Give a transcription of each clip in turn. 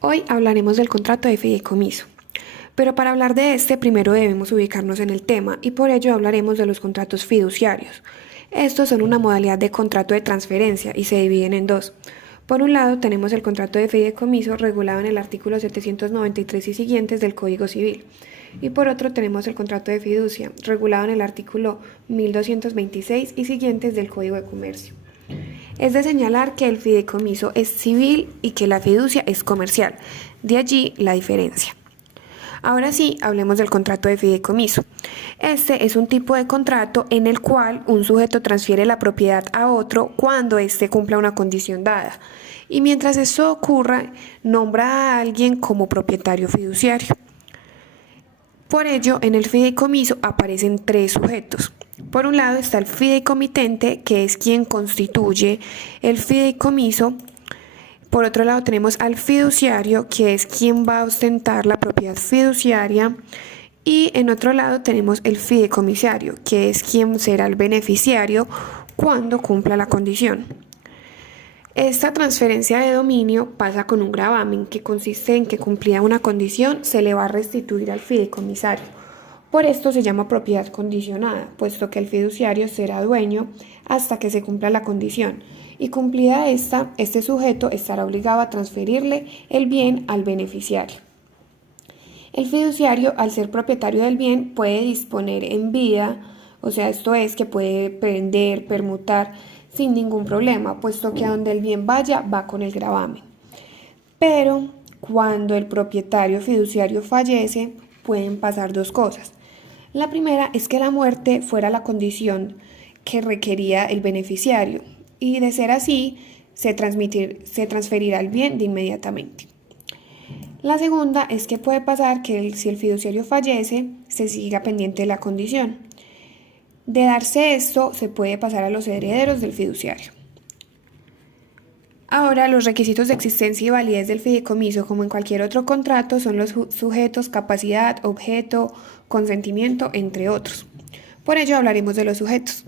Hoy hablaremos del contrato de fideicomiso, pero para hablar de este primero debemos ubicarnos en el tema y por ello hablaremos de los contratos fiduciarios. Estos son una modalidad de contrato de transferencia y se dividen en dos. Por un lado tenemos el contrato de fideicomiso regulado en el artículo 793 y siguientes del Código Civil y por otro tenemos el contrato de fiducia regulado en el artículo 1226 y siguientes del Código de Comercio. Es de señalar que el fideicomiso es civil y que la fiducia es comercial. De allí la diferencia. Ahora sí, hablemos del contrato de fideicomiso. Este es un tipo de contrato en el cual un sujeto transfiere la propiedad a otro cuando éste cumpla una condición dada. Y mientras esto ocurra, nombra a alguien como propietario fiduciario. Por ello, en el fideicomiso aparecen tres sujetos. Por un lado está el fideicomitente, que es quien constituye el fideicomiso. Por otro lado tenemos al fiduciario, que es quien va a ostentar la propiedad fiduciaria. Y en otro lado tenemos el fideicomisario, que es quien será el beneficiario cuando cumpla la condición. Esta transferencia de dominio pasa con un gravamen que consiste en que cumplida una condición se le va a restituir al fideicomisario. Por esto se llama propiedad condicionada, puesto que el fiduciario será dueño hasta que se cumpla la condición y cumplida esta, este sujeto estará obligado a transferirle el bien al beneficiario. El fiduciario, al ser propietario del bien, puede disponer en vida, o sea, esto es que puede vender, permutar sin ningún problema, puesto que a donde el bien vaya, va con el gravamen. Pero cuando el propietario fiduciario fallece, pueden pasar dos cosas. La primera es que la muerte fuera la condición que requería el beneficiario y de ser así, se transferirá el bien de inmediatamente. La segunda es que puede pasar que si el fiduciario fallece, se siga pendiente de la condición. De darse esto, se puede pasar a los herederos del fiduciario. Ahora, los requisitos de existencia y validez del fideicomiso, como en cualquier otro contrato, son los sujetos, capacidad, objeto, consentimiento, entre otros. Por ello hablaremos de los sujetos.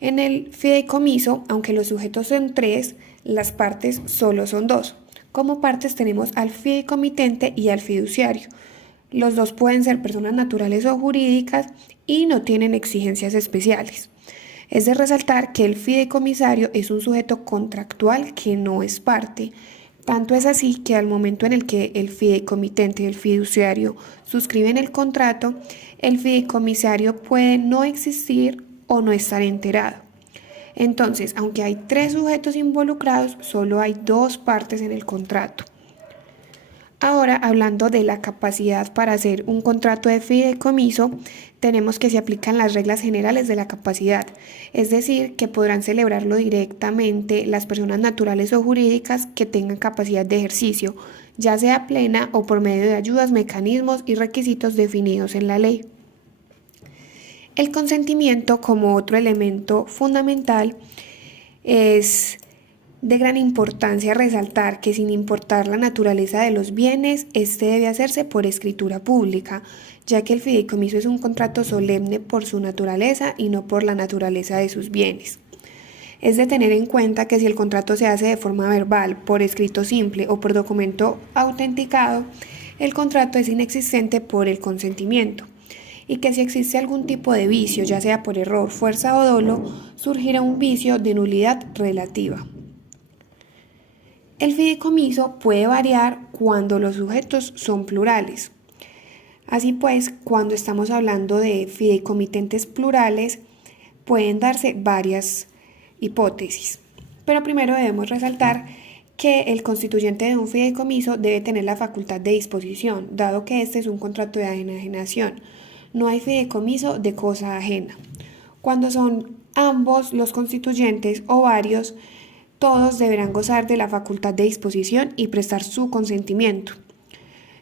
En el fideicomiso, aunque los sujetos son tres, las partes solo son dos. Como partes tenemos al fideicomitente y al fiduciario. Los dos pueden ser personas naturales o jurídicas y no tienen exigencias especiales. Es de resaltar que el fideicomisario es un sujeto contractual que no es parte. Tanto es así que al momento en el que el fideicomitente y el fiduciario suscriben el contrato, el fideicomisario puede no existir o no estar enterado. Entonces, aunque hay tres sujetos involucrados, solo hay dos partes en el contrato. Ahora, hablando de la capacidad para hacer un contrato de fideicomiso, tenemos que se aplican las reglas generales de la capacidad, es decir, que podrán celebrarlo directamente las personas naturales o jurídicas que tengan capacidad de ejercicio, ya sea plena o por medio de ayudas, mecanismos y requisitos definidos en la ley. El consentimiento, como otro elemento fundamental, es de gran importancia resaltar que sin importar la naturaleza de los bienes, este debe hacerse por escritura pública, ya que el fideicomiso es un contrato solemne por su naturaleza y no por la naturaleza de sus bienes. Es de tener en cuenta que si el contrato se hace de forma verbal, por escrito simple o por documento autenticado, el contrato es inexistente por el consentimiento y que si existe algún tipo de vicio, ya sea por error, fuerza o dolo, surgirá un vicio de nulidad relativa. El fideicomiso puede variar cuando los sujetos son plurales. Así pues, cuando estamos hablando de fideicomitentes plurales, pueden darse varias hipótesis. Pero primero debemos resaltar que el constituyente de un fideicomiso debe tener la facultad de disposición, dado que este es un contrato de enajenación. No hay fideicomiso de cosa ajena. Cuando son ambos los constituyentes o varios, todos deberán gozar de la facultad de disposición y prestar su consentimiento.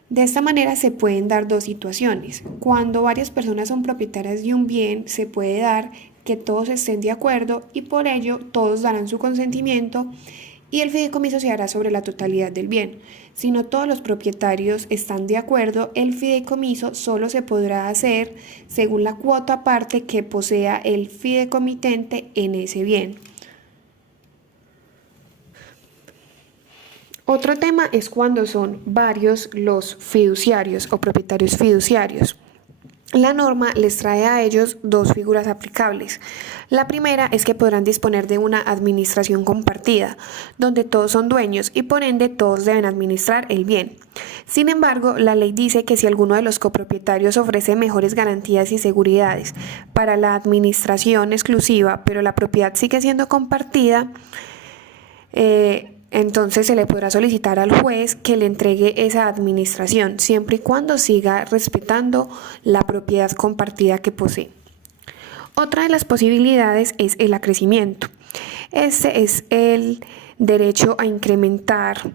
De esta manera se pueden dar dos situaciones. Cuando varias personas son propietarias de un bien, se puede dar que todos estén de acuerdo y por ello todos darán su consentimiento y el fideicomiso se hará sobre la totalidad del bien. Si no todos los propietarios están de acuerdo, el fideicomiso solo se podrá hacer según la cuota parte que posea el fideicomitente en ese bien. Otro tema es cuando son varios los fiduciarios o propietarios fiduciarios. La norma les trae a ellos dos figuras aplicables. La primera es que podrán disponer de una administración compartida, donde todos son dueños y por ende todos deben administrar el bien. Sin embargo, la ley dice que si alguno de los copropietarios ofrece mejores garantías y seguridades para la administración exclusiva, pero la propiedad sigue siendo compartida, entonces se le podrá solicitar al juez que le entregue esa administración, siempre y cuando siga respetando la propiedad compartida que posee. Otra de las posibilidades es el acrecimiento. Este es el derecho a incrementar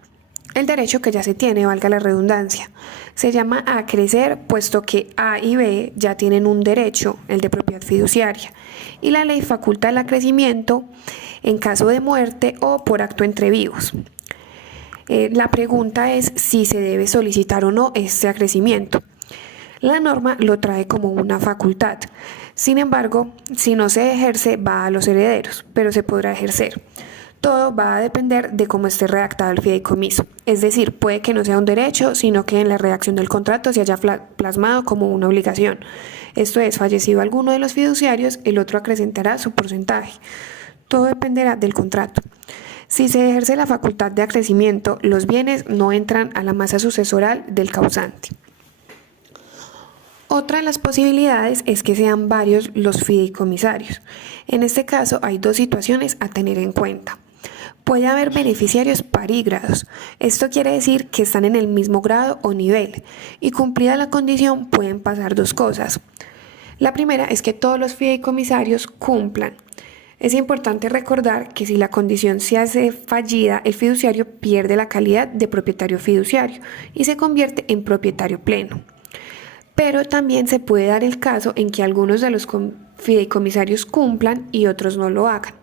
el derecho que ya se tiene, valga la redundancia. Se llama acrecer, puesto que A y B ya tienen un derecho, el de propiedad fiduciaria, y la ley faculta el acrecimiento en caso de muerte o por acto entre vivos. La pregunta es si se debe solicitar o no este acrecimiento. La norma lo trae como una facultad. Sin embargo, si no se ejerce, va a los herederos, pero se podrá ejercer. Todo va a depender de cómo esté redactado el fideicomiso. Es decir, puede que no sea un derecho, sino que en la redacción del contrato se haya plasmado como una obligación. Esto es, fallecido alguno de los fiduciarios, el otro acrecentará su porcentaje. Todo dependerá del contrato. Si se ejerce la facultad de acrecimiento, los bienes no entran a la masa sucesoral del causante. Otra de las posibilidades es que sean varios los fideicomisarios. En este caso hay dos situaciones a tener en cuenta. Puede haber beneficiarios parígrados. Esto quiere decir que están en el mismo grado o nivel, y cumplida la condición pueden pasar dos cosas. La primera es que todos los fideicomisarios cumplan. Es importante recordar que si la condición se hace fallida, el fiduciario pierde la calidad de propietario fiduciario y se convierte en propietario pleno. Pero también se puede dar el caso en que algunos de los fideicomisarios cumplan y otros no lo hagan.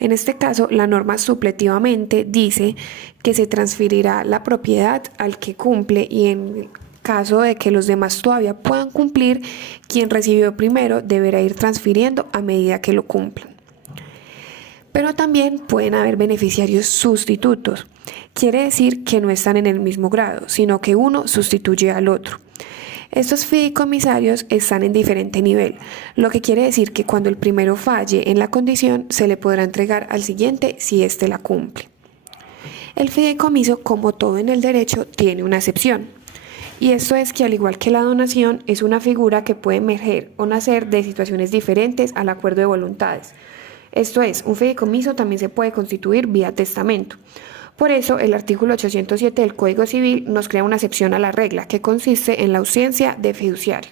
En este caso, la norma supletivamente dice que se transferirá la propiedad al que cumple, y en caso de que los demás todavía puedan cumplir, quien recibió primero deberá ir transfiriendo a medida que lo cumplan. Pero también pueden haber beneficiarios sustitutos. Quiere decir que no están en el mismo grado, sino que uno sustituye al otro. Estos fideicomisarios están en diferente nivel, lo que quiere decir que cuando el primero falle en la condición, se le podrá entregar al siguiente si éste la cumple. El fideicomiso, como todo en el derecho, tiene una excepción. Y esto es que, al igual que la donación, es una figura que puede emerger o nacer de situaciones diferentes al acuerdo de voluntades. Esto es, un fideicomiso también se puede constituir vía testamento. Por eso, el artículo 807 del Código Civil nos crea una excepción a la regla, que consiste en la ausencia de fiduciario.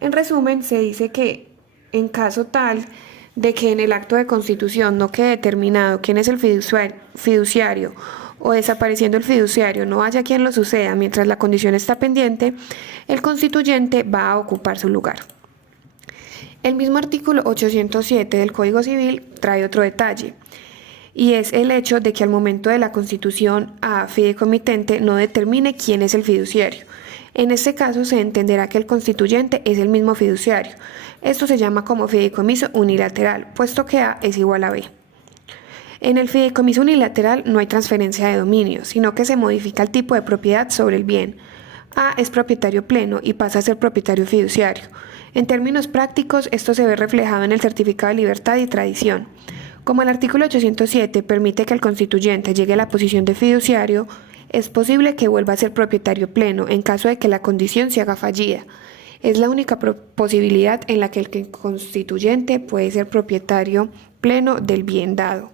En resumen, se dice que, en caso tal de que en el acto de constitución no quede determinado quién es el fiduciario, o desapareciendo el fiduciario no haya quien lo suceda mientras la condición está pendiente, el constituyente va a ocupar su lugar. El mismo artículo 807 del Código Civil trae otro detalle, y es el hecho de que al momento de la constitución a fideicomitente no determine quién es el fiduciario. En este caso se entenderá que el constituyente es el mismo fiduciario. Esto se llama como fideicomiso unilateral, puesto que A es igual a B. En el fideicomiso unilateral no hay transferencia de dominio, sino que se modifica el tipo de propiedad sobre el bien. A es propietario pleno y pasa a ser propietario fiduciario. En términos prácticos, esto se ve reflejado en el certificado de libertad y tradición. Como el artículo 807 permite que el constituyente llegue a la posición de fiduciario, es posible que vuelva a ser propietario pleno en caso de que la condición se haga fallida. Es la única posibilidad en la que el constituyente puede ser propietario pleno del bien dado.